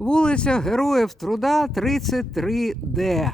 Вулиця Героїв Труда 33Д.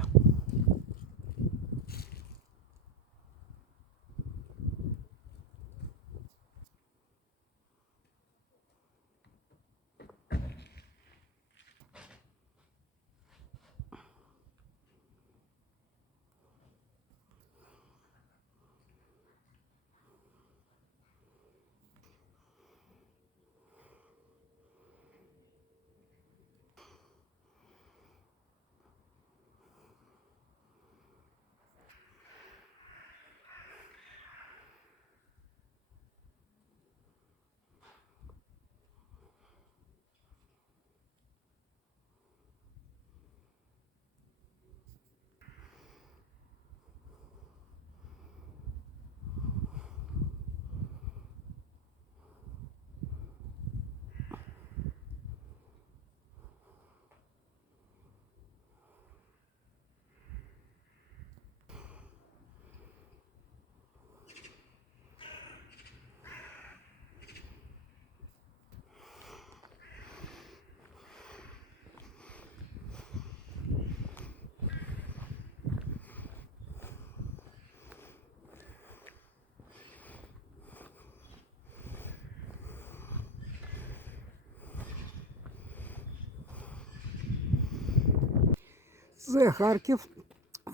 Це Харків,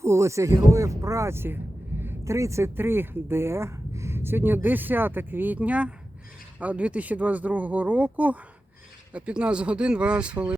вулиця Героїв Праці 33Д. Сьогодні 10 квітня 2022 року, 15 годин 12 хвилин.